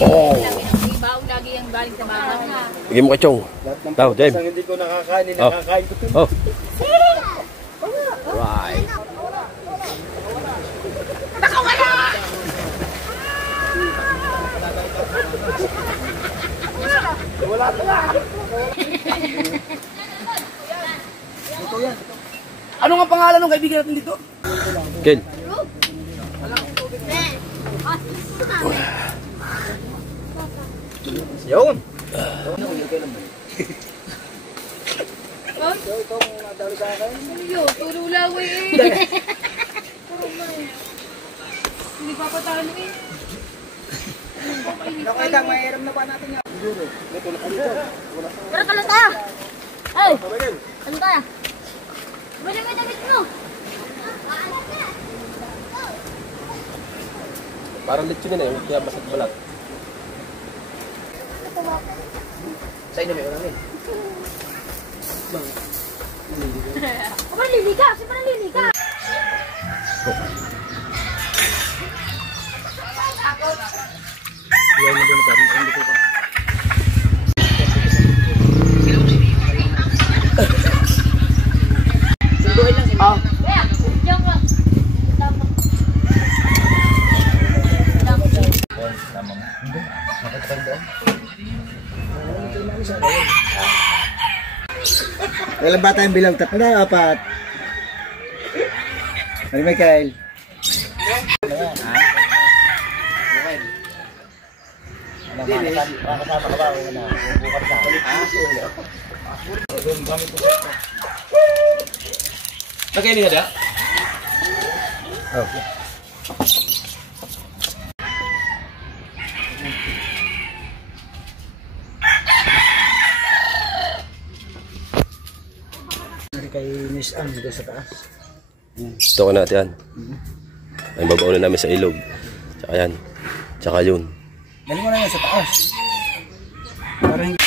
Oh. Ibaw lagi ang galing sa bahay. Bigyan mo kachong. Tao, Jem. Hindi ko nakakain, nakakain ko ito. Oh. Right. Wala pala. Ito yan. Ano nga pangalan ng kaibigan natin dito? Ken. Yun. Puro laway eh. Hindi papatalo eh. Nakita, mahiram na pa natin yan. Tara, tala tayo. Ay, tala tayo. Bali mo yung damit mo. Parang lechon na yun, kaya basag balat. Sa'yo na may unamin. Ako pa naliliga, kasi pa naliliga. Yan na doon kami, hindi ko pa. Sunduin lang sila. Kaya, diyan ka. Tama. Tama mo. Bakit pa doon? Ilan ba tayong bilang? 3 na 4? Mari Michael. Makasama ka ba? Bukas na. Okay, ini ada. Okay. Kay Miss Ann doon sa taas. Ito ko natin yan. Ay, babaw na namin sa ilog. Tsaka yan. Tsaka yun. Dali mo na yan sa taas. Para hindi.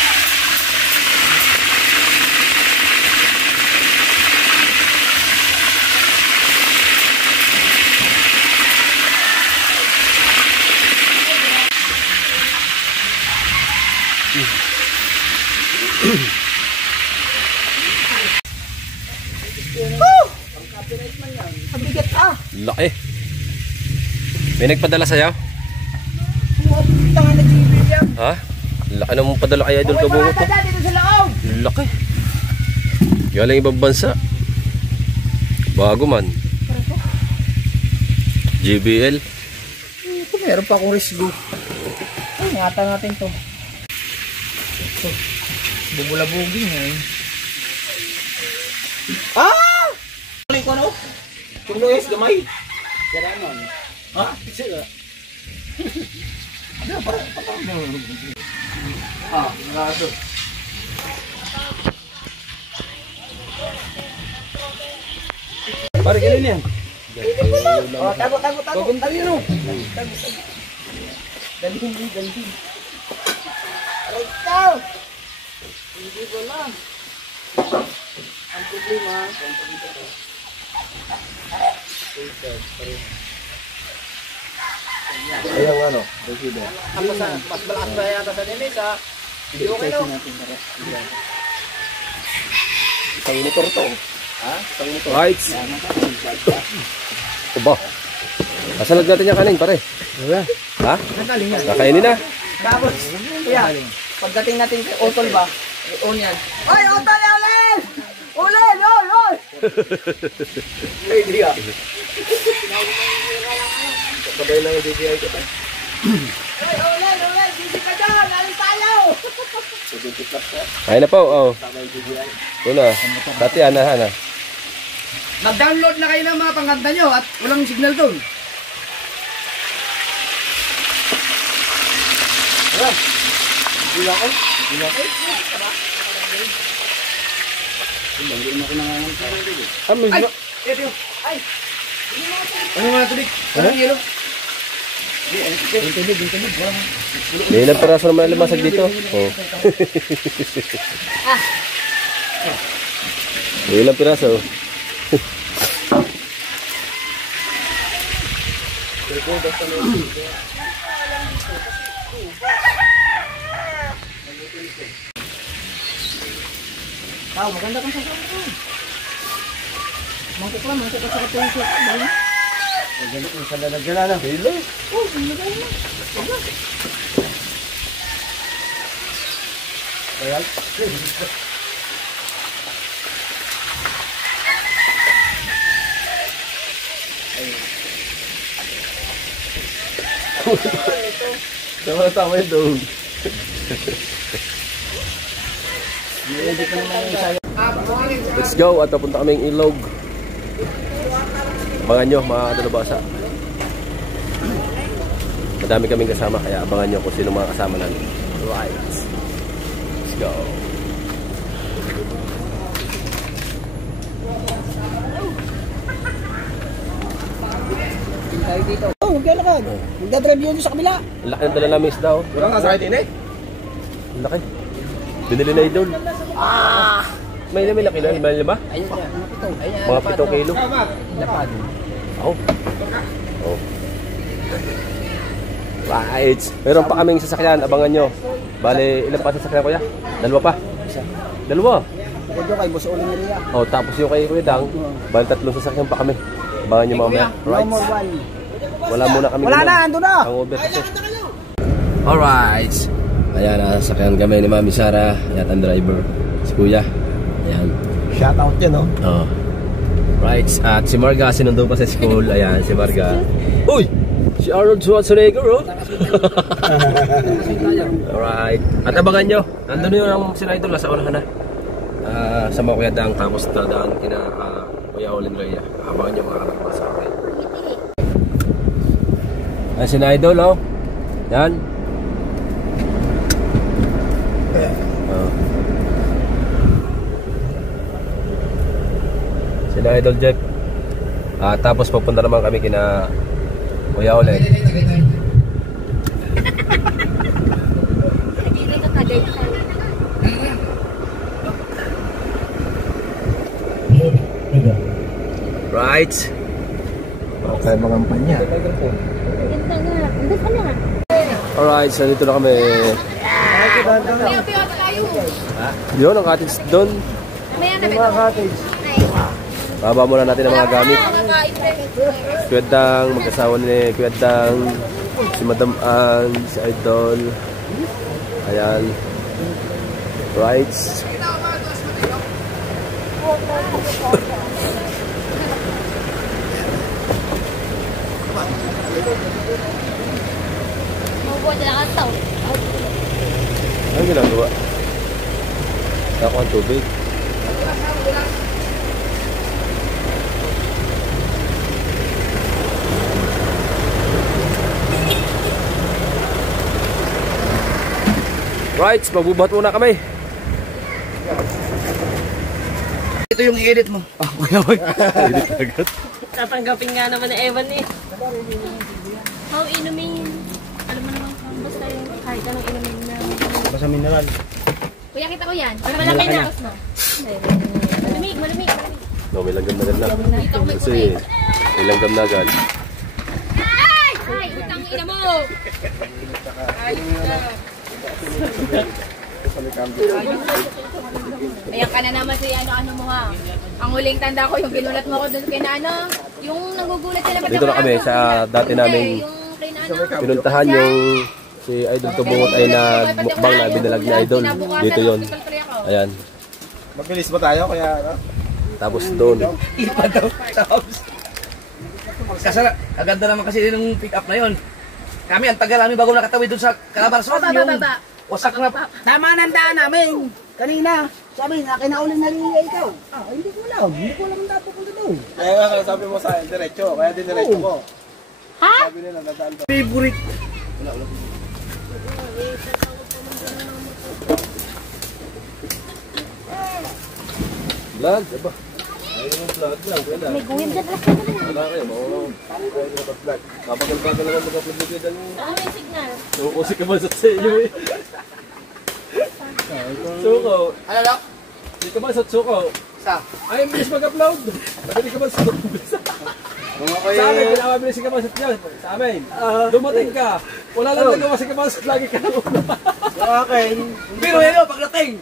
Mabigat ah. Laki. May nagpadala sa'yo? Tangan na GB yan. Ha? Laki naman padala kay Idol Kabungot. Wala dito sa loob. Laki. Galing ibang bansa. Bago man. JBL. Ito meron pa akong risgo. Ay, ingatan natin to. Ito. Bubulabugin eh. Ah! Ano ko no? Kung Luis, gamay. Sira nun. Ha? Sira. Ano? Parang ah, nakaso. Pare, ganun yan. Oh, tago. Tago yun o. Tago. Dalhin. Aray ikaw! Hindi ko lang. Ang problema. Ayaw ano? Mas malakas ba yata sa nilis ha? Hindi okay no? Isang motor to. Ha? Right. Aba. Kasalag natin yung kanin, pare. Ha? Kakainin na. Tapos, kuya, pagdating natin kay Otol ba? On yan. Oy, Otol! Ulen! Oy! Ay, hindi ka. Sabay lang yung DJI ko. Oy, Ulen! Busy ka dyan! Alis tayo! Ayun na po, oh. Ito na. Dati, ana. Mag-download na kayo ng mga pangkanta nyo at walang signal doon. Hindi ako. Ay! Ito! Ay! Ano mga tulig? Anong yelo? Yung tulig. May ilang peraso naman limasag dito. Oh. May ilang peraso. maganda kang sasama ko. Mangkok ka sa kapulis ko. Maganda kang sa lalagyan na. Hilo. Oh, maganda na. Ayan. Tama yung dog. Let's go at papunta kaming ilog. Abangan nyo mga kadalubasa. Madami kaming kasama kaya abangan nyo kung sino mga kasama namin. Right. Let's go. Tayo dito. Oh, huwag ka lakad. Magdadrive yun sa kabila. Laki ng dala namin isda oh. Wala nga sakit din eh. Laki. Binili na idol. May laki na. May ba? Ayun ka. Mga 7 kilo. Lapad. Oh. Oh. Right. Meron pa kaming sasakyan. Abangan nyo. Bale, ilan pa sasakyan kuya? 2 pa? Isa. 2? Ito kay Boss Oling Maria. Oh, tapos yung kay Kuya Dang. Bale, 3 sasakyan pa kami. Abangan nyo mamaya. Right. No more one. Wala muna kami. Wala na, ando na. Ang over kasi. Alright. Ayan, nasasakyan kami ni Mami Sara. Ayan, ang driver. Si Kuya. Ayan. Shoutout yan, no? Oh. Right. At si Marga, sinundo pa sa school. Ayan, si Marga. Uy! Si Arnold Schwarzenegger, oh. Alright. At abangan nyo. Nandun yun ang sinidol. Sa unahan na. Sa mga Kuya Dang. Tapos dadaan kina Kuya Olin Rhea. Abangan nyo mga kapatid sa akin. Ayan si Idol, oh. Yan. Oh. Si Idol Jeff. Tapos pupunta naman kami kina Kuya Ole. Right. Okay, mga kampanya. Ganda nga. Ganda ka na. Alright, so dito na kami. Yun, ang cottage doon. Baba muna natin ang mga gamit. Kuya Dang, mag-asawa ni Kuya Dang, si Madam Ann, si Idol. Ayan. Right. Mabuhat na lang ang Ano ginagawa? Ako ang tubig. Right, magbubuhat muna kami. Ito yung i-edit mo. Edit agad. Tatanggapin nga naman na Evan eh. How inumin? Alam mo naman, basta yung kahit anong inumin na. Basta mineral. Kuya, kita ko yan. Malaki na. Malamig, malamig. No, may langgam na agad na. Kasi may langgam na agad. Ay! Ay! Utang ina mo! Ayos na. Ayan ka na naman si ano mo ha. Ang huling tanda ko, yung ginulat mo ko doon kay Nano. Yung nagugulat sila pa. Dito na kami sa dati naming pinuntahan yung si Idol Tubungot ay nagmukbang na binalag ni Idol. Dito yon. Ayan. Mabilis ba tayo? Kaya, ano? Tapos doon. Ipa daw. Kasi aganda naman kasi yung pick up na yon. Kami ang tagal namin bago nakatawid doon sa Calabarzon. Yung wasak na. Tama ng daan namin. Kanina. Sabi na, kinaulin na rin ikaw. Hindi ko alam. Hindi ko alam ang dapat ko doon. Kaya nga sabi mo sa akin, diretso. Kaya din diretso ko. Ha? Sabi nila, nadaan doon. Favorite. Vlog? Aba. Ayaw yung vlog lang. Kaya May guwin dyan. wala kayo. Ayaw yung vlog. Kapagal-bagal naman mag-upload nyo kayo. Ano yung signal? Suko ka ba sa iyo eh. Suko. Ano lang? Hindi ka ba sa suko? Sa? Ay, bilis mag-upload. Hindi ka ba sa suko? Sa amin, pinamabilis ka ba sa dyan? Sa amin. Dumating ka. Wala lang nagawa si Kamas. Lagi ka na una. Pero hello, pagdating.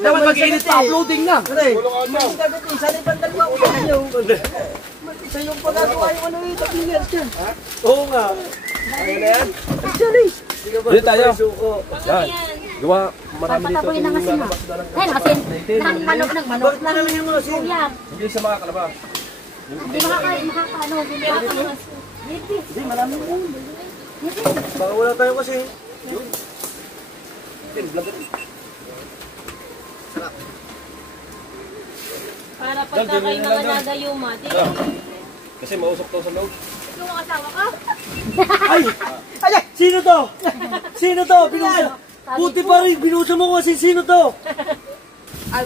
Dapat mag-init pa, uploading na. Sana yung dalawa ko yan. Isa yung pagagawa yung ano yung tapingers dyan. Oo nga. Ano na yan? Dito tayo. Pang yan. Gawa, marami dito. Patapoy ng asin ha. Ayun, asin. Manok nagmanok. Bakit na naman yung asin? Kuya, Hindi sa mga kalabas. hindi makakaano. Hindi makakaano. Hindi, marami mo. Baka wala tayo kasi. Para pagka kayo nanganagayuma. Kasi mausok to sa loob. Yung asawa ka? Ay! Ay! Sino to? Sino to? Binusa. Puti pa rin. Binusa mo kasi sino to? Ay!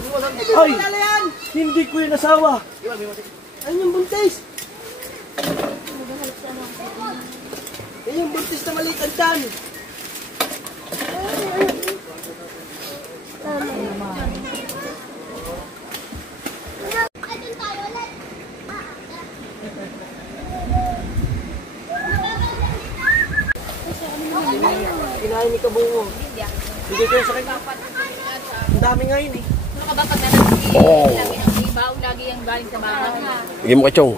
Hindi ko yung asawa. Ayun yung buntis. Ayun yung buntis na maliit ang tiyan. Kinain ni Kabungo. Bigay ko yung sa kanya. Ang dami ngayon eh. Ano ka ba pag lagi ng ibaw, lagi yung galing sa bahay? Bigyan mo kachong.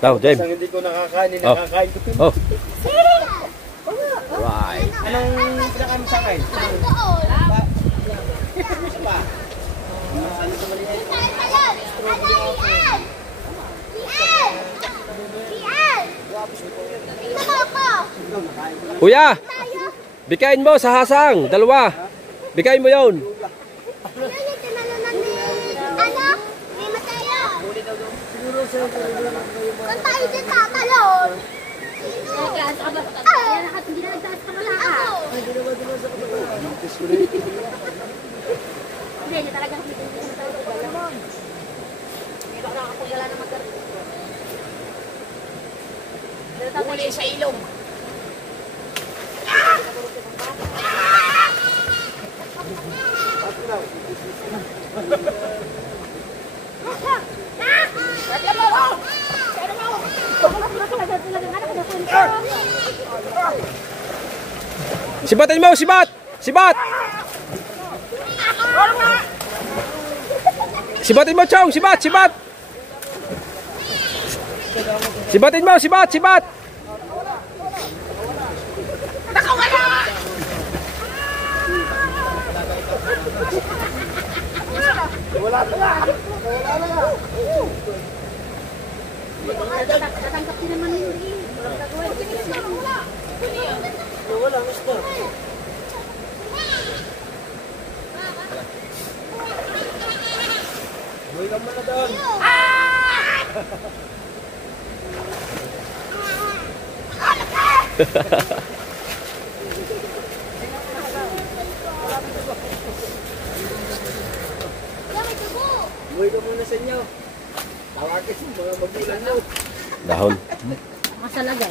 Tao, Jem. Isang hindi ko nakakain, nakakain ko. Oh. Right. Anong pinakain mo sa akin? Kuya! Bikain mo sa hasang. Dalawa. Bikain mo yon. Kung tayo din tatalon. Hindi na nagtaas ka wala ka. Hindi talagang hindi ko nakakapagala na magkaroon. Bumuli sa ilong. Sibatin mo, sibat! Sibat! Sibatin mo, Chong! Sibat, sibat! Sibatin mo, sibat, sibat! Tatangkap din naman yun. Walang gagawin. Wala, gusto. Buhay ka muna doon. Buhay ka muna sa inyo. Tawagin mo mga magulang mo. Dahon. Masalaga.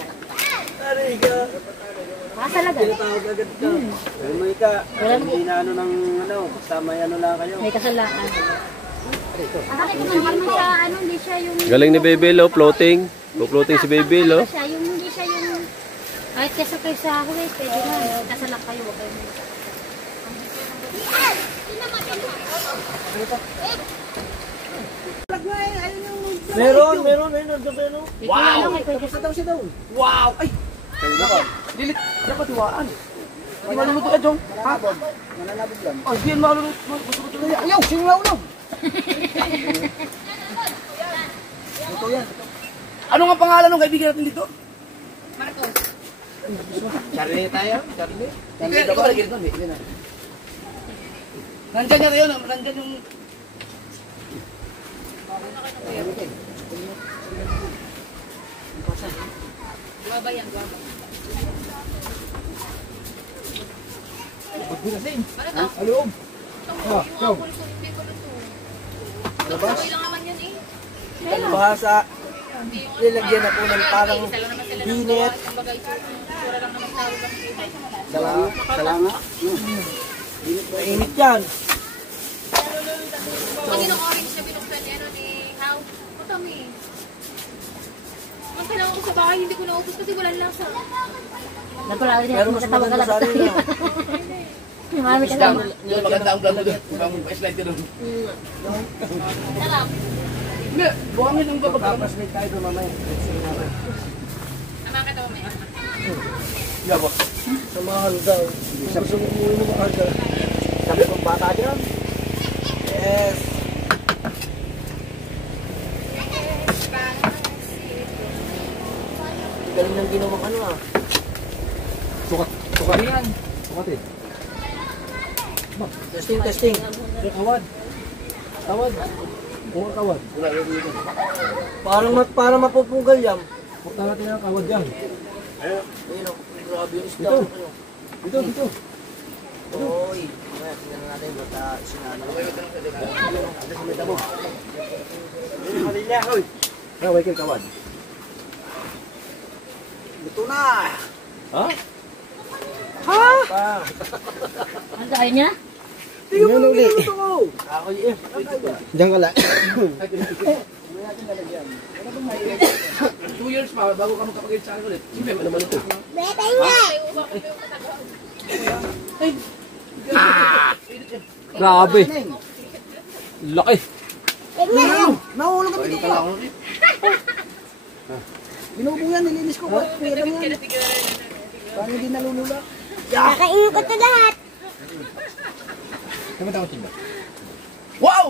Aray ka. Masalaga. Tinatawag agad ka. Pero may ka, hindi na ano ng ano, basta may ano lang kayo. May kasalanan. Bakit hindi naman siya, ano, hindi siya yung... Galing ni Baby Lo, floating. Floating si Baby Lo. Siya, yung hindi siya yung... Kahit kesa kayo sa huwag, pwede na. Kasalak kayo, huwag kayo. Meron, nandiyan kayo no? Wow! Tapos na daw siya daw. Wow! Ay! Dilit, dapat hiwaan. Hindi maluluto ka, Jong. Ha? Mananabog lang. Ay, hindi yan maluluto. Gusto na yan. Ayaw, sino na ulo? Ito yan. Ano nga pangalan ng kaibigan natin dito? Marcos. Charlie tayo? Charlie? Charlie daw ba? Lagyan doon, hindi na. Nandyan na yun, nandyan yung... Guwaba yan, guwaba. Aloob. Yung sabay lang naman yun eh. Bahasa. Nilagyan na po ng parang Isa lang naman sila ng binet. gawa. Kumbaga, sura lang naman tawag ang Salanga. Mainit yan. Pag yung orange na binuksan niya, ano ni How? Matami. Ang kailangan ko sa bahay, hindi ko naubos kasi walang lasa. Napalagi niya, Pero mas maganda sa akin na. Marami ka Isda. naman. Yun, maganda ang vlog mo doon. Ang slide doon. Sarap. Hindi, buhangin ang babag. Kapasmate tayo doon mamaya. Tama ka daw may. Yeah, boss. Samahan daw. Gusto mo umuwi ng maaga. Sabi kong bata dyan. Yes. Galing ng ginawang ano ah. Sukat yan. Sukatin. Testing, testing. Kawad. Kawad. Kung kawad. Parang mapupugal yan. Punta natin ang kawad yan. Ayun o. Grabe yung isda. Dito, dito. Oy. Tingnan natin basta sinano. Malila, oy. Wait kang kawad. Ito na. Ha? Ha? Ang dahil niya? Tingnan mo ulit. Ako eh. Diyan ka lang. 2 years pa, bago ka magkapagay sa akin ulit. Siyempre, ano naman ito? Betay nga! Grabe. Laki. Nahulog kami dito. Binubo yan, nilinis ko. Kuya lang yan. Paano hindi nalulula? Nakainin ko ito lahat. Wow!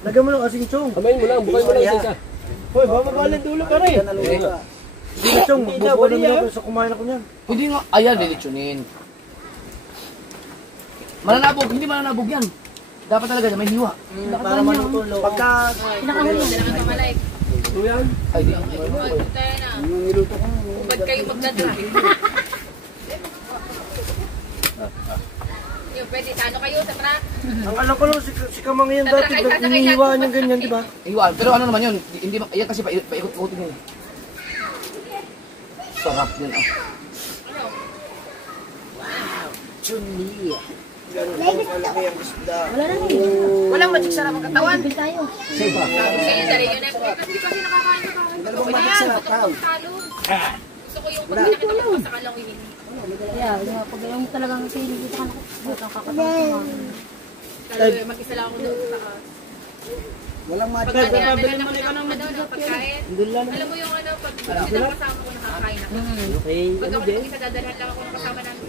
Lagyan mo ng asing chong. Kamayin mo lang, bukay mo lang isa. Hoy, baka mabalin dulo ka rin. Hindi chong, bubuo namin ako sa kumain ako niyan. Hindi nga, ayan, lilitsunin. Mananabog, hindi mananabog yan. Dapat talaga na may hiwa. Para manutulo. Pagka... Pinakahuli. Ay, di. Niluto ko. Ba't kayo magdadrive? Yung pwede, ano kayo sa truck? Ang alam ko lang, si Kamang yan dati, inihiwa niyang ganyan, di ba? Hiwa, pero ano naman yun, hindi, ayan kasi paikot-ikotin yun. Sarap yun ah. Chunli. Wala na rin. Walang magic sarap ang katawan. Bibil tayo. Kayo dali yun eh. Kasi nakakain na kami. Dalawang magic sarap tao. Gusto ko yung pag nakita ko sa kalong ini. Yeah, pag yung talagang sinigit ka nakakabutang kakatawa. Lalo mag-isa lang ako doon sa taas. Walang magic. Pagka dinadala na ko ng pagkain. Alam mo yung ano, pag hindi na kasama ko nakakain ako. Okay, Pag ako mag-isa dadalhan lang ako ng kasama namin.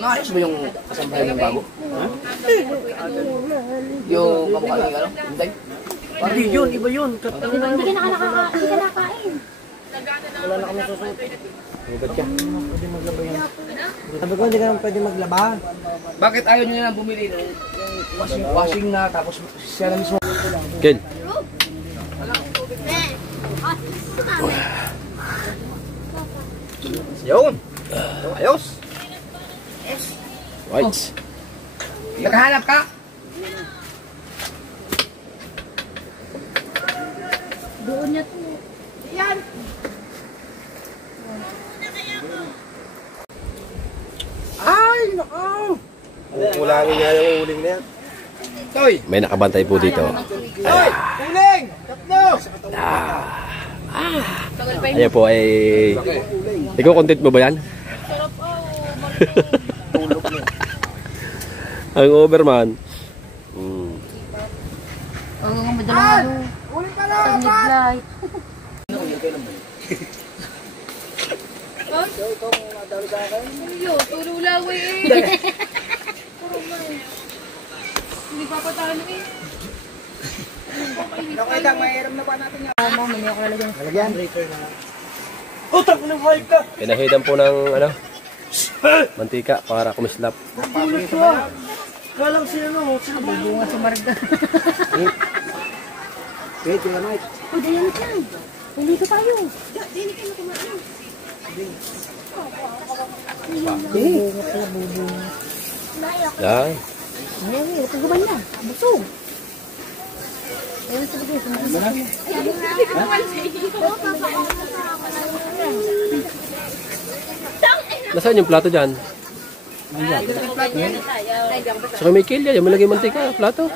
Maayos ba yung kasambahay ng bago? Yung kamukha ng ano? Hindi? Hindi yun, iba yun. Hindi ka nakakain. Wala na kami susunod. Huwag ka. Pwede maglaba yan. Sabi ko, hindi ka naman pwede maglaba. Bakit ayaw nyo na bumili ng washing na tapos siya na mismo? Ken. Yun! Ayos! White. Nakahanap ka? Doon niya to. Ay, nakaw! Kulangin niya yung uling na yan. Toy! May nakabantay po dito. Toy! Uling! Tatlo! Ayan po ay... Ikaw content mo ba yan? Ang overman. Oo, madalang ano. Uling ka na! Sa midlight. Yo, turo laway eh. Hindi papatalo eh. Nakita, mayroon na ba natin yan? Hindi ako lalagyan. Lalagyan? Utak mo ng hayop ka! Pinahidan po ng ano, mantika para kumislap. Tulad ka! Kalang si ano, sino ba? Bunga sa marga. Wait, yung ano? O, dayan na yan. Nandito tayo. Bunga pala, bubunga. Yan. Ayan, huwag kang gumanda. Busog. Ayan, sige. Nasaan yung plato dyan? Saka may kilya, yung malagay mantika, plato.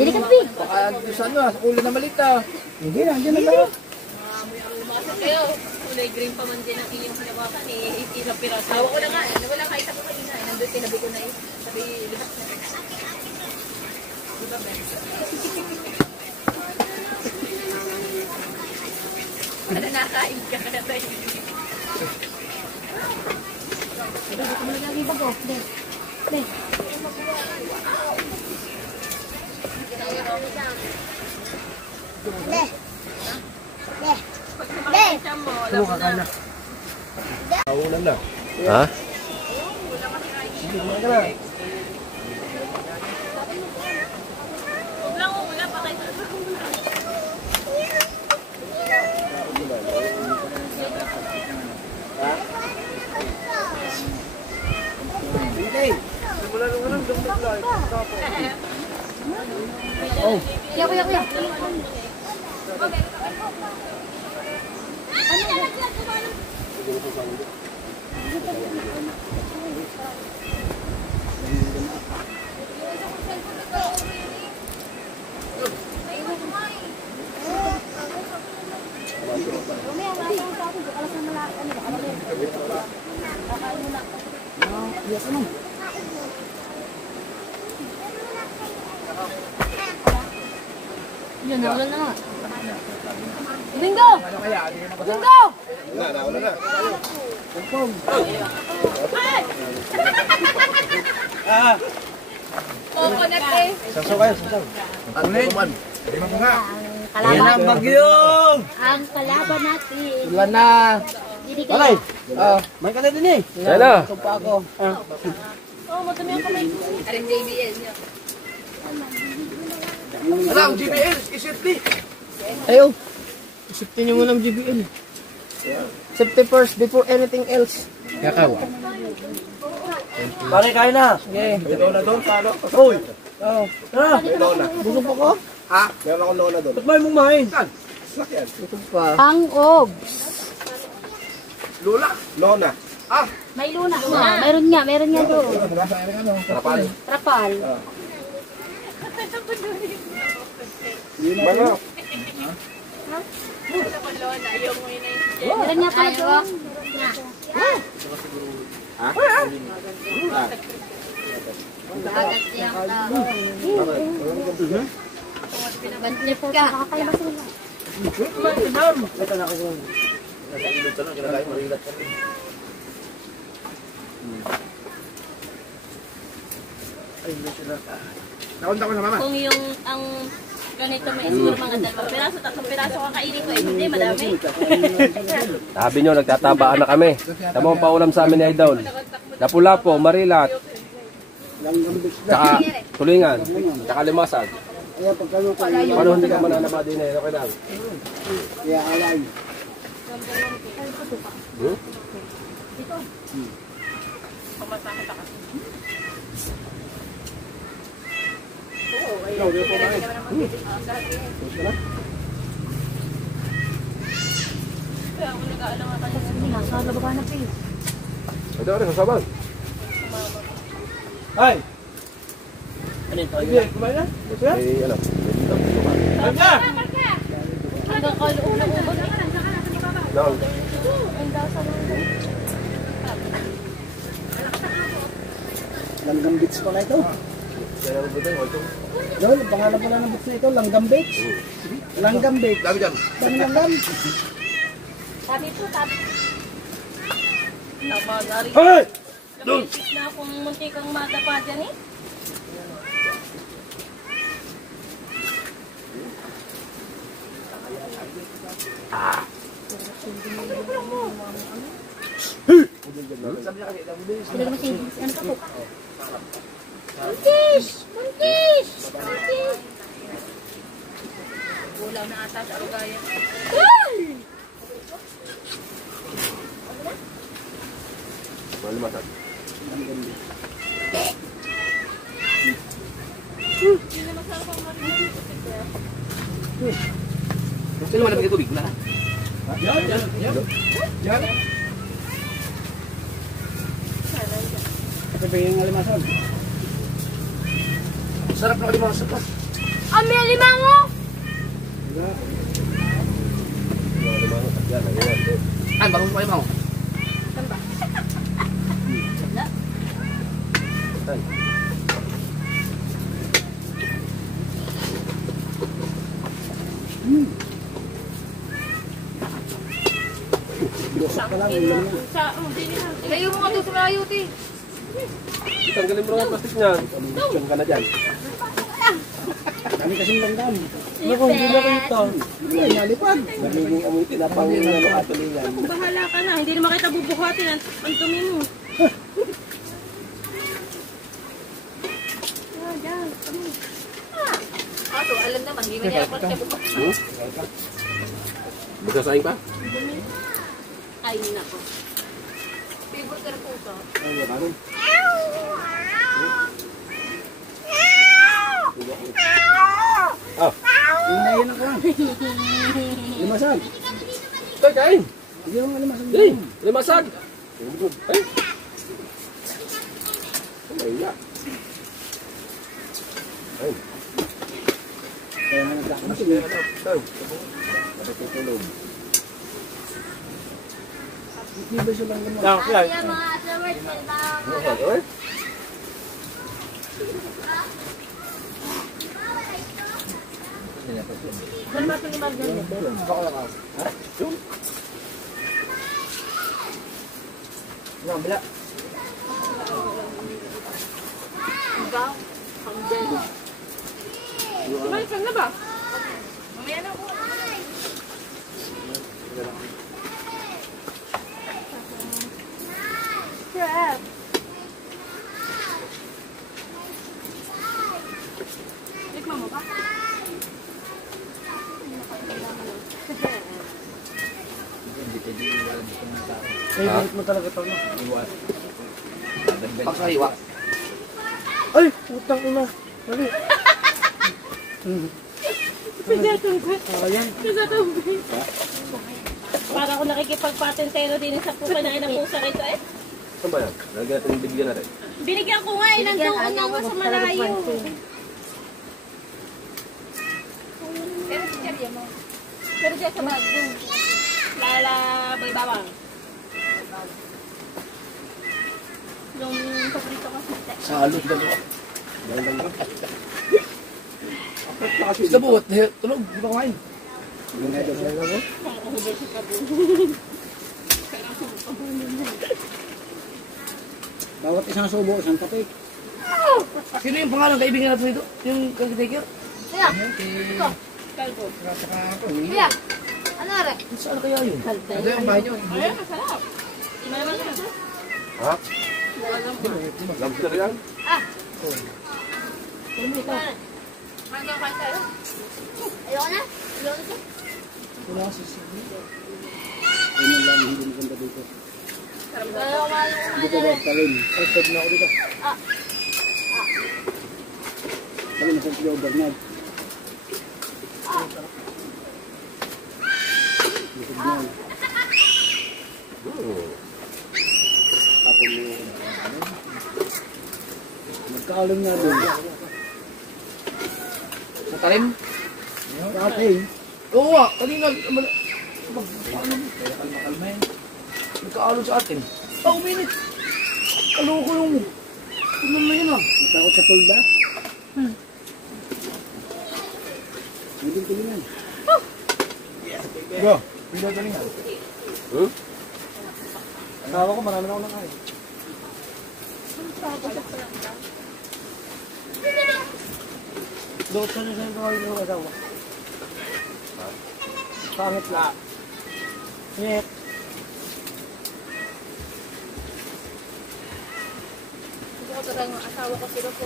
Dili ka, Pi. Baka saan nyo, sa ulo na malit ah. Hindi na, andyan na lang. Kayo. kulay green pa man din ang iyong hinawakan eh. Ilang piraso. Hawa ko na nga eh. Wala kahit ako kanina eh. Nandun, tinabi ko na eh. Sabi, libat na. Diba, Ben? Ano nakain ka na tayo? Dito ko lagi bago. De. De. De. De. De. Subukan na. Kaunan na. Ha? Huwag lang wala pa kayo. Kuya, kuya, kuya. Yan, nawala na nga. Bingo! Bingo! Wala na. Coconut eh. Sasaw kayo, sasaw. Kuman. Kalaban. Ang bagyo! Ang kalaban natin. Wala na. Didi ka. Alay! May ka na din eh. Kaya na. Ito pa ako. Oh, matumi ang kamay. Aring JBL niya. Wala, ang GBL. Isipti. Ayo. Isipin nyo muna ang GBL. Safety first before anything else. Yakaw. Pare, kain na. Okay. May lona doon, paano? Uy! Tara! May lona. Busog pa ko? Ha? Meron akong lona doon. Ba't may mong main? Sakyan. Busog pa. Pang-obs. Lula. Lona. Ah. May luna. Meron nga doon. Trapal. Trapal. Mga. Meron nga pala doon. Bantlip ka. Kakakaiba sila. Nakunta ko sa mama. Kung yung ang ganito may siguro mga 2 piraso, 3 piraso kakainin ko eh. Hindi, madami. Sabi nyo, nagtatabaan na kami. Tama ang paulam sa amin ni Idol. Lapu-Lapu, Marilat. Tsaka Tulingan. Tsaka Limasan. Paano hindi ka mananaba din eh? Okay lang. Kaya ako nag-aalang ka kanina. Nasa labagan na kayo. Ito rin, sasabang. Ay! Ano yung tayo? Kumain na? Eh, ano? Marka! Hanggang kaloob na ubod. Lang. Langgam Beach pala ito. Yan ang buto, ito. Yun, ang pangalan pala ng beach na ito, Langgam Beach. Langgam Beach. Dami dyan. Dami langgam. Sabi po, sabi. Tama na rin. Hey! Napisip na akong muntikang madapa dyan eh. Hindi ko masing. Ano pa po? Buntis! Buntis! Buntis! Gulaw na ata sa Ugayan. Malimasan. Sino man nabigay tubig? Wala na. Yan. Ito pa yung alimasan. Sarap na kalimasan pa. Ami, limango! Malimasan. Yan, ang iwan. bago pa yung mga. Ilayo mo nga doon sa malayo, te. Tanggalin mo nga ang plastic niyan. Diyan ka na dyan. Kami kasing langgam. Naku, hindi na kita. Hindi, nalipad. Nagiging amoy tinapang yung nakatulingan. Bahala ka na. Hindi naman kita bubuhatin. Ang tumi mo. Ato, alam naman. Hindi man niya ako siya bukas. Magsasaing pa? Ay, nako. Favorite ka na po ito. Ay, makaroon. Hinayin ako lang. Limasag. Tay, kain! Hindi mo nga limasag. Hey! Limasag! Ay! Ay, ya. Ay. Kaya nga nagkakamasig. Tay. Natutulog. Hindi ba siya langgam mo? Kaya. mga afterwards, Ay. Saan ba ito ni Margaret? Ang bila. Ikaw? Ang dyan. Kumain ka na ba? Mamaya na ako. Crap. Tikman mo ba? Favorite mo talaga ito, no? Pagsahiwa. Ay, putang ina. Dali. Pinatong ko. Ayan. Pinatong ko. Para ako nakikipagpatentero din sa pusa na ng pusa rito eh. Saan ba yan? Lagyan natin yung bigyan natin. Binigyan ko nga eh, nandoon nga sa malayo. Pero si Jerry mo. Pero dyan sa bag dun. Lala, boy babang. Yung paborito ko sa Salot dalawa. Sa buot, tulog, di ba kumain? Bawat isang subo, isang kape. Sino yung pangalan kaibigan natin dito? Yung kag-taker? kalbo. Kuya, ano rin? Saan kaya yun? Ito yung bahay nyo. Ay, masarap. Malaman ka sa? Ha? Lobster yan? Hanggang kain tayo. Ayoko na. Ayoko na. Wala kasi sabi. Ayun lang, hindi maganda dito. Ayoko mahal ko Dito ba, talin. Ay, stop na ako dito. Talin na sa Pio Bernard. Dito na. Tapon mo yung magkaalam na doon. Sa talim? Kapeng. Oo nga, kanina. Kalma yan. Nagkaalon sa atin. Uminit. Kaloko yung. Tignan mo yun ah. Natakot sa tulda. Hindi tingnan. Go. Pila ka niya. Asawa ko, marami na ako nakain. Doon sa nyo sa yung asawa. Pangit na. Ngit. Gusto ko talagang asawa ko sila po.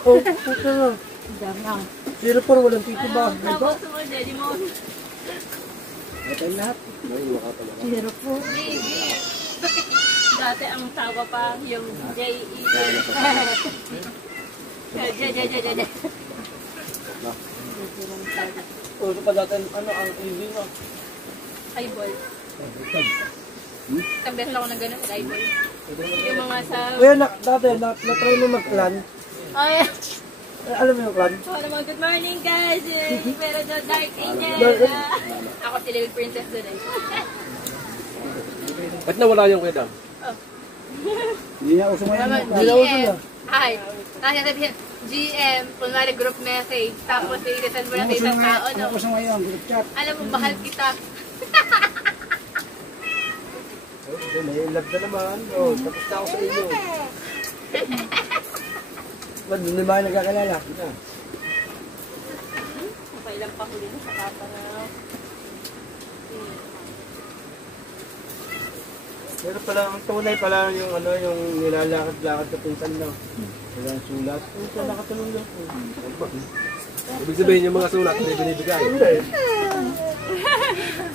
Oh, puta na. Zero por, walang titiba. Tapos mo, daddy mo. Ito yung lahat. Zero por. Baby. Dati ang tawa pa yung J.E. J. Oh, ito pa dati, ano, ang TV mo. Eyeball. Tambes lang ako ng gano'n sa eyeball. Yung mga sa... Kuya, dati, na-try mo mag-clan. Ay, Alam mo yung clan? so, naman, good morning guys! Pero the Dark Angel. Ako si Little Princess doon eh. Ba't nawala yung kuya Dam? Hindi na uso ngayon. Hindi na uso na. Ay, kasi sabihin, GM, kunwari group message, tapos i-resend mo lang sa isang tao, no? Ano uso ngayon? Group chat. Alam mo, bahal kita. May lag na naman. Oh, tapos na ako sa inyo. Ba't hindi ba nagkakalala? Kapailang pahuli na sa kata na. Pero pala, ang tunay pala yung ano, yung nilalakad-lakad sa pinsan na. Wala ang sulat. Ito, nakatulong lang po. Ibig sabihin yung mga sulat hindi binibigay.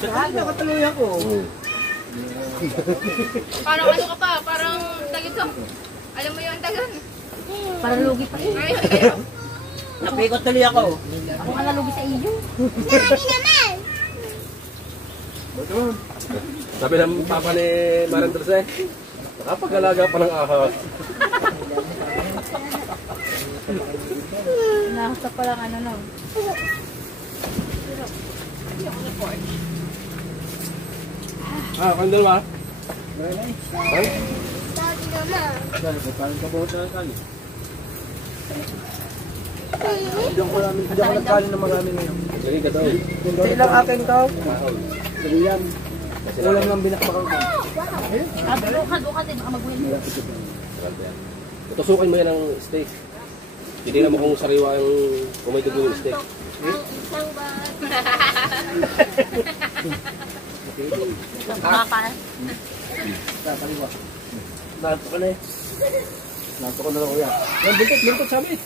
Saka nakatulong ako. Parang ano ka pa, parang tagito. Alam mo yung tagan. Para lugi pa rin. Ayaw. Napikot tuloy ako. Ako nga nalugi sa iyo. Sabi ng papa ni Maran Dulce, nakapag-alaga pa ng ahas. Nakasta pa lang ano no. Kung dalawa? Ay? Parang kabuhot na kali. Hindi ako nagkali na marami ngayon. Sige ka daw. Sa ilang akin to? Sabi yan. Ulam lang binakbakang ko. Duka din, baka mag-win. Tutusukin mo yan ng steak. Hindi na mo kung sariwa yung kung may dugo yung steak. Baka. Tataliwa. Nato ko na eh. Nato ko na lang kuya. Yan, bintot sabi.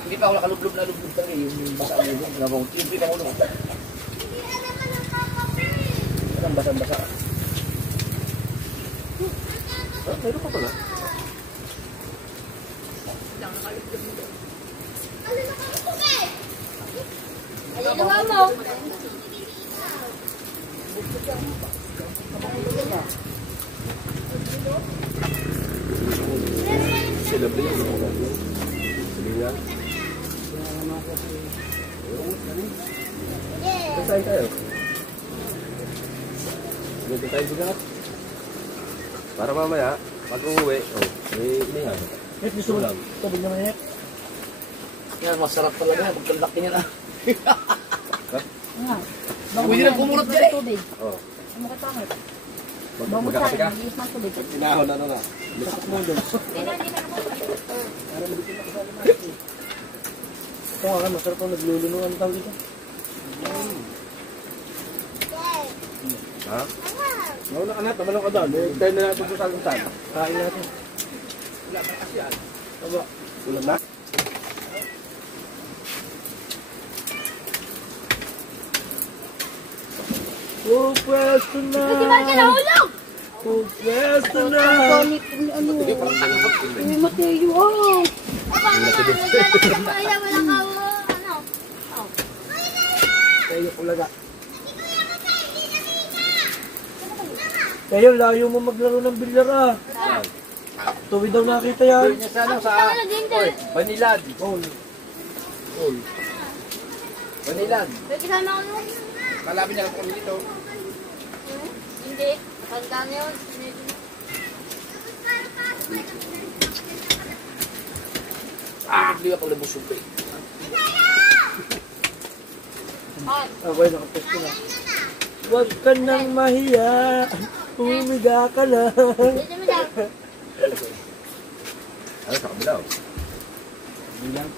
Hindi pa ako nakalublob na lublob talaga yung basa ang lublob. Nabang timpi pa ulo. Ang basa-basa. Meron pa pala. Ayun mo. Sila ba yan? Sige nga. Saan tayo? Dito tayo bigat. Para mamaya, pag uuwi, may inihan. Eh, gusto mo lang. Tubig naman yan. Yan, masarap talaga yan. Pagkalaki niya na. Pwede na pumulot dyan eh. Tubig. Oo. Ano ka tangit? Magkakape ka? Bilis ng tubig. Inahon na na. Ito nga, masarap ang naglulunuan tawag dito. Ha? Nauna ka na, tamalong ka doon. Tayo na natin sa sagutan. Kain natin. Ulam na? Pupwesto na! Pupwesto na! Uy, Mateo, oh! Kaya wala ka, ano? Tayo ulaga. Tayo, layo mo maglaro ng bilyar ah. Tuwid daw nakita yan. Niya sa ano, sa Banilad. Banilad. Pwede kasama ko nun. Kalapin niya lang kami dito. Hindi. Tanda na yun. Hindi ako nabusog pa eh. Ako'y nakaposto na. Huwag ka nang mahiya. Humiga ka lang. Dito mo lang. Ano sa kabila? Bilang.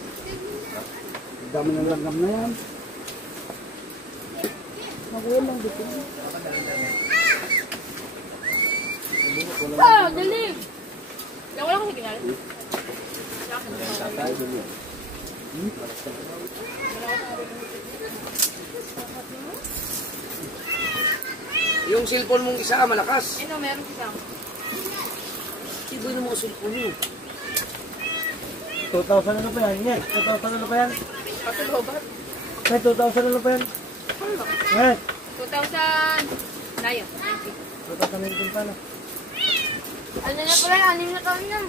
Ang dami ng langgam na yan. Magulang lang dito. Oh, dali. Lang wala ko sa ginala. Yung cellphone mong isa, malakas. Ano, meron siyang. Ibo yung mga cellphone yun. 2,000 ano pa yan? Yes, 2,000 ano pa yan? Patulhobat. Ay, 2,000 ano pa yan? Yes, 2,000. Nayo. 2,000 pa na. Ano na pala? 6 na taon na.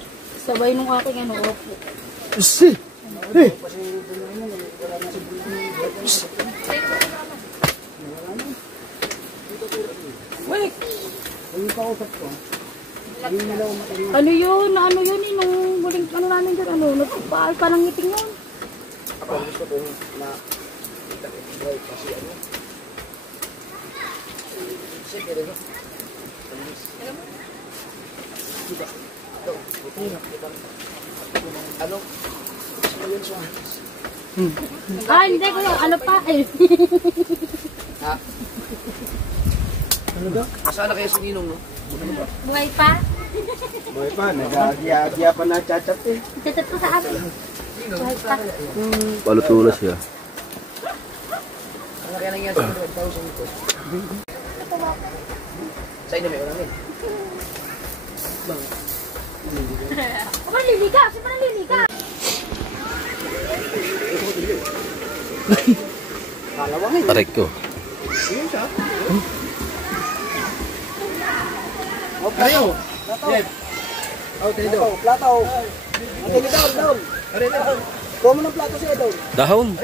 Sabay nung aking ano, opo. Si! Eh! kausap ko. Ano yun? Ano yun eh? Nung huling ano namin dyan, ano? Nagpaal pa ng ngiting yun. Ako gusto ko na kita-drive kasi ano. Sige, ano? Ano? Ah, hindi ko yung ano pa eh. Ha? Ano daw? Nasaan na kayo si Ninong, no? Buhay pa? Boy pa, nag-aagiya pa na chat-chat eh. Chat ko sa amin. Buhay pa. Paluto na siya. Ano kaya nangyari sa 1,000 ito? Sa inyo may unamin. Manliliga! Si manliliga! Kalawangin. Tarik ko. Ayun siya. Ayaw. Yes. Plato, plato. Ang daw. Kuha mo ng plato siya daw. Dahon.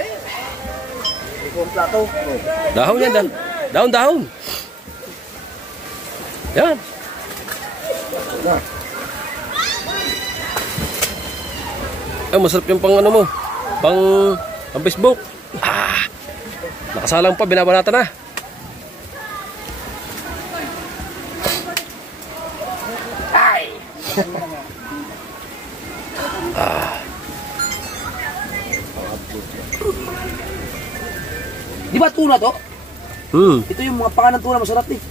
Kuha mo plato. Dahon yan. Dahon. Yan. Ay, masarap yung pang ano mo. Pang Facebook. Nakasalang pa, binabanatan na. Di ba tuna to? Ito yung mga pangalan tuna, masarap eh.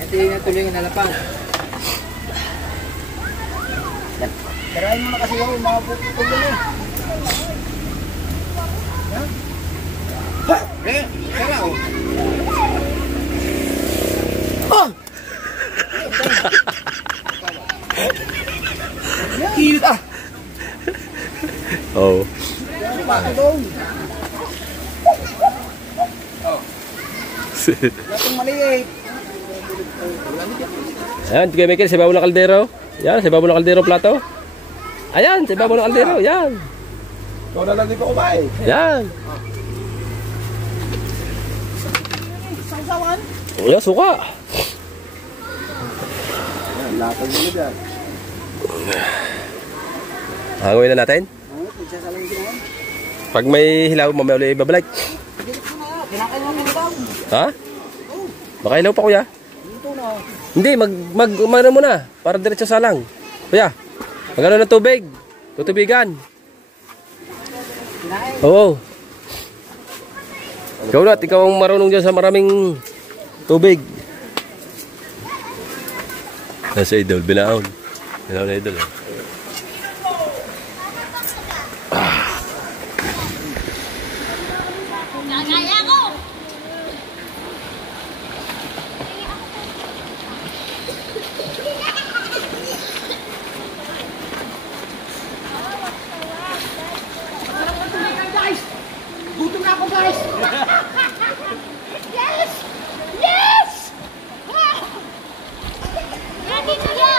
Ito yung tuloy yung nalapang. Tarayin mo na kasi yung mga putol na eh. Tara o. Kilit ah! Oo. Latong maliit. Ayan, Tigay Michael, sa ibabaw ng kaldero. Yan, sa ibabaw ng kaldero plato. Ayan, sa ibabaw ng kaldero. Yan. Ikaw na lang di pa kumain. Yan. Sausawan. O yan, suka. Latong mo na dyan. Hangawin na natin. Oo, pagsasalang ginawan. Pag may hilaw, mamaya ulit ibabalik. Kinakain mo na daw. Ha? Baka hilaw pa, kuya. Dito na. Hindi, mag-ano muna. Para diretso salang. Kuya, magano ng tubig. Tutubigan. Oo. Ikaw na, ikaw ang marunong dyan sa maraming tubig. Nasa idol, binaon. Binaon na idol. Gagaya ko! Gutom na ako guys. Yes! Yes! Ready ka na!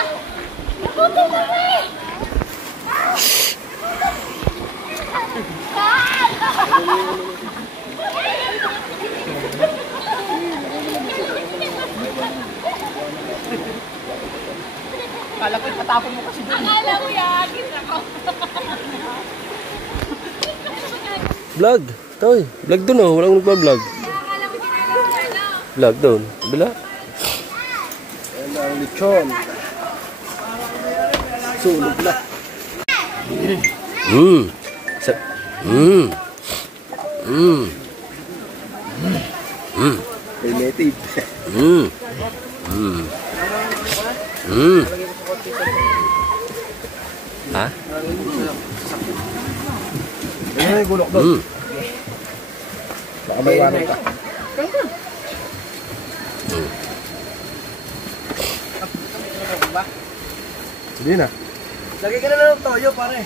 Nabuto kami! Kala ko ipatapon mo kasi doon. Akala ko yakin ako. Vlog. Toy, vlog dun oh. Walang nagpa-vlog. Akala ko ginagawa. Vlog dun. Bila. Ayan ang lechon. Sunog na. Relative. Ha? Ayan yung gulok doon. Baka may wanan ka. Hindi na. Lagay ka na lang ng toyo, pare.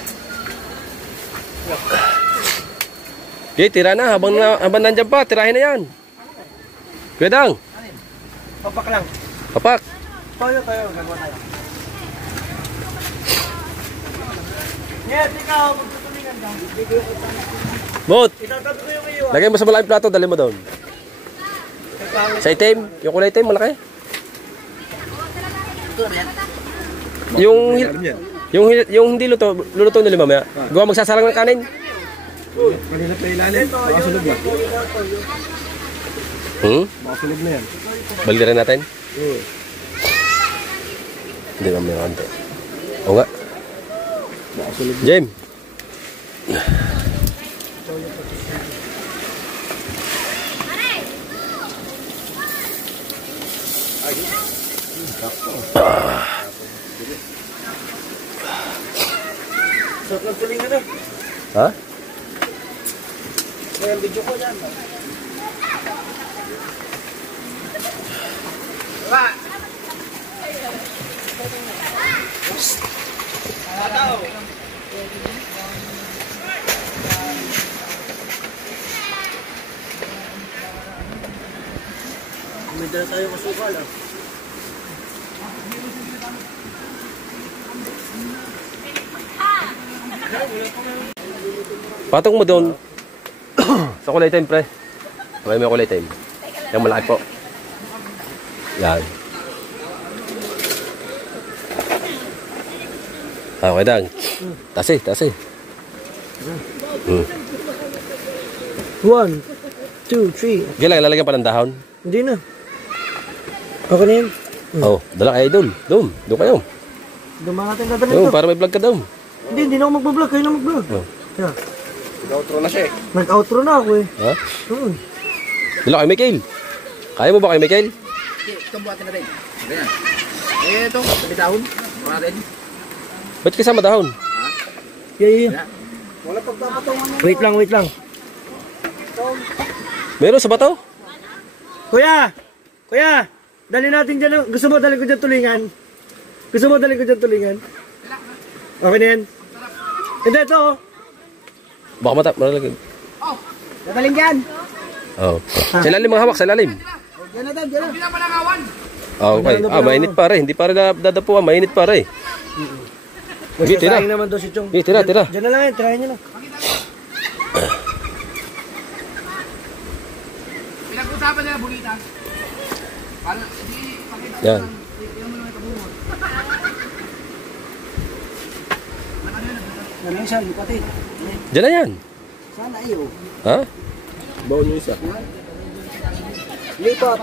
Okay, tira na. Habang nandyan pa, tirahin na yan. Kuya Dang. Papak lang. Papak. Toyo, gagawa tayo. Yes, ikaw, magtutulingan ka. Bot. Itatabi ko yung iyo. Lagay mo sa malaking plato, dali mo doon. Sa itim. Yung kulay itim, malaki. Luto na ba yan? Yung hindi luluto nila mamaya. Gawa magsasalang ng kanin. Kanina pa ilalim. Baka sunog na. Baka sunog na yan. Balikan natin. Hindi kami nakante. Oo nga. Baka sunog na. Jem. Sarap lang tulingan na. Ha? Kaya ang video ko yan. May dala tayong kasukal ah. Patong mo doon. Sa kulay time, pre. Okay, may kulay time. Yung malaki po. Yan. Okay, dang. Tasi. 1, 2, 3. Sige lang, lalagyan pa ng dahon. Hindi na. Okay na yun. Oh, dala kayo doon. Doon kayo. Dumaan natin dadalhin Doon, to. para may vlog ka doon. Hindi na ako magbablog. Kayo na mag-vlog. Oh. Yeah. Nag-outro na siya eh. Nag-outro na ako eh. Ha? Dala kayo, Michael. Kaya mo ba kayo, Michael? Ito buhatin natin. Ganyan. Ito, sabi dahon. Buhatin natin. Ba't kasama dahon? Yeah. Wala pagpapatungan. Wait lang. Meron sa bato? Kuya! Dali natin dyan. Gusto mo dali ko dyan tulingan? Okay na yan? Hindi, ito oh. Baka malalagay. Dadaling dyan. Oh. Sa ilalim mga hawak, sa ilalim. Dyan na. Hindi na panangawan. Okay. Mainit pa rin. Hindi pa rin dadapuan. Mainit pa rin. Tira. Sayang naman doon si Chong. Tira. Dyan na lang yan. Tirahin nyo na. Pinag-usapan nila bulitan. Yan. Ano yung isa? Lipatid. Diyan na yan. Sana iyo. Ha? Baon yung isa. Lipat.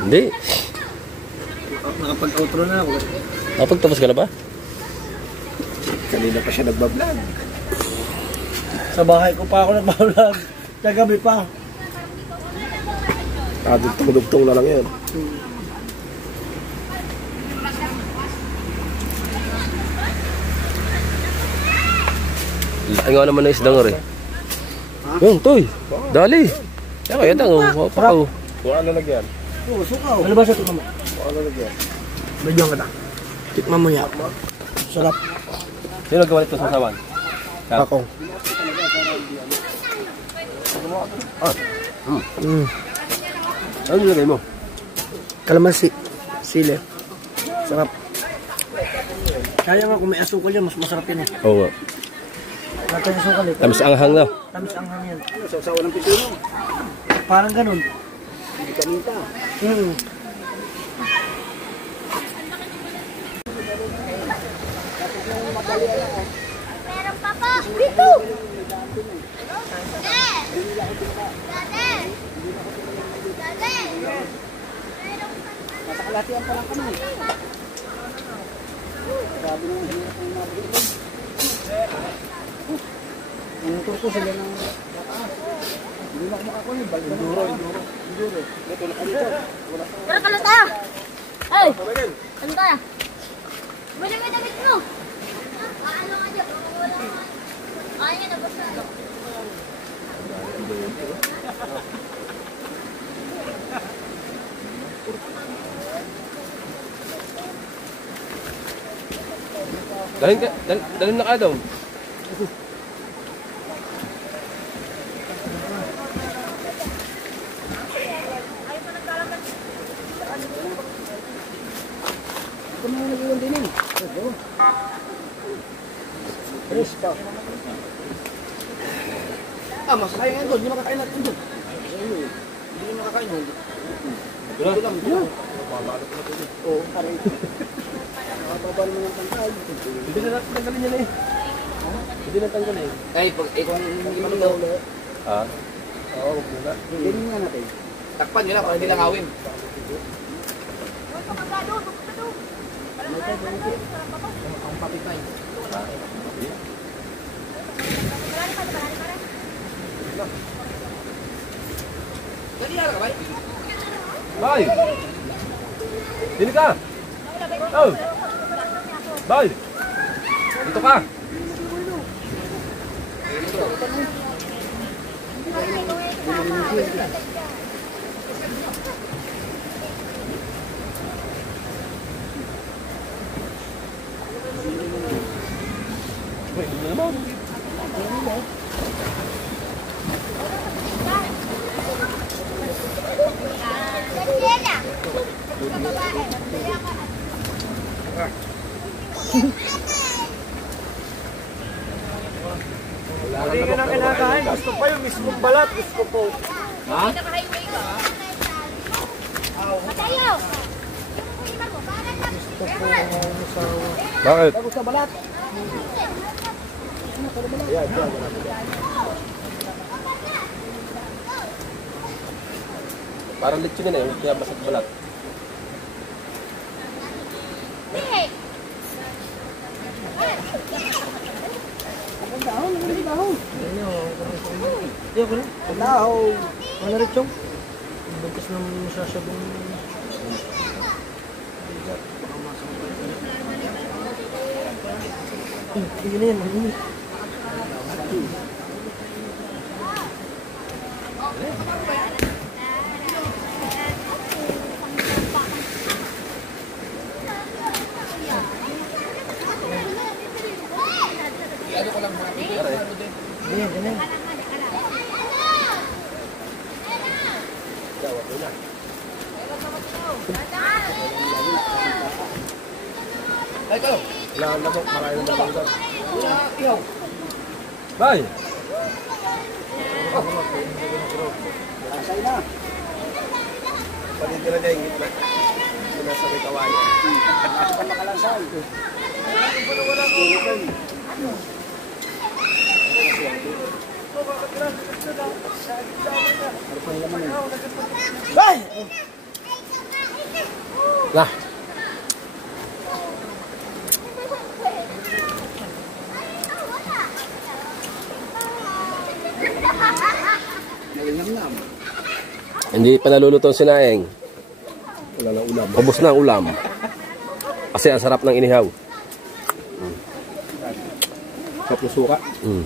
Hindi. Nakapag-outro na ako. Napagtapos ka na ba? Kanina pa siya nagbablog. Sa bahay ko pa ako nagbablog. Kagabi pa. Dugtong na lang yan. Ay nga naman na isdang rin. Yung, toy. Dali. Kaya dang. Pakaw. Kuha na lagyan. Oo, sukaw. Ano ba siya ito naman? Kuha na lagyan. Medyo ang kata. Tikman mo niya. Sarap. Sino gawa ito sa sawan? Ako. Ano nilagay mo? Kalamansi. Sili. Sarap. Kaya nga kung may asukal yan, mas masarap yan eh. Oo nga. Natin asukal eh. Tamis anghang na. Tamis ang hangin. Sa unang piso mo. Parang ganun. Hindi ka minta. Meron pa po. Dito. Dade. Nasa kalatian pa lang kami. Grabe naman hirap ng mga bilog. Ang motor ko sila ng hindi na ako makakunin. Enduro. Dito na dito. Pero kalata. Ay. Ano tayo? Wala may damit mo. Ano nga dyan? Ay, nga nabasa. Dalhin na ka daw. Ano yung nag-iwan din eh? Fresh pa. Mas kaya nga doon. Hindi makakain natin doon. Hindi makakain doon. Ito lang. Oo, pare. Nakababa naman ang tangkay. Hindi na natin tanggalin yan eh. Hindi na tanggalin eh. Ay, kung hindi man daw. Ah? Oo, huwag muna. Ganyan nga natin. Takpan nyo lang para hindi lang awin. Ang papitay. Ganyan ka ba? Bay! Dili ka! Oh! Bay! Dito ka! Wait, ano naman? Hindi ka na kinakain. Gusto pa yung mismong balat. Gusto po. Ha? Bakit? Bago sa balat. Parang lechon na eh, kaya basag balat. Hindi ako na. Dahon. Wala rin chong. Buntis na masasabong. Hindi na yan. Hindi. Ito. Wala ang labok, marami na matanggal. Ihaw. Bay! Lasay na. Palitira niya yung gitna. Ito nasa may kawayan. Ito pa nakalasay. Ay! Lah! Nalinamnam. Hindi pa naluluto ang sinaing. Wala na ulam. Ubos na ang ulam. Kasi ang sarap ng inihaw. Sarap na suka. Mm.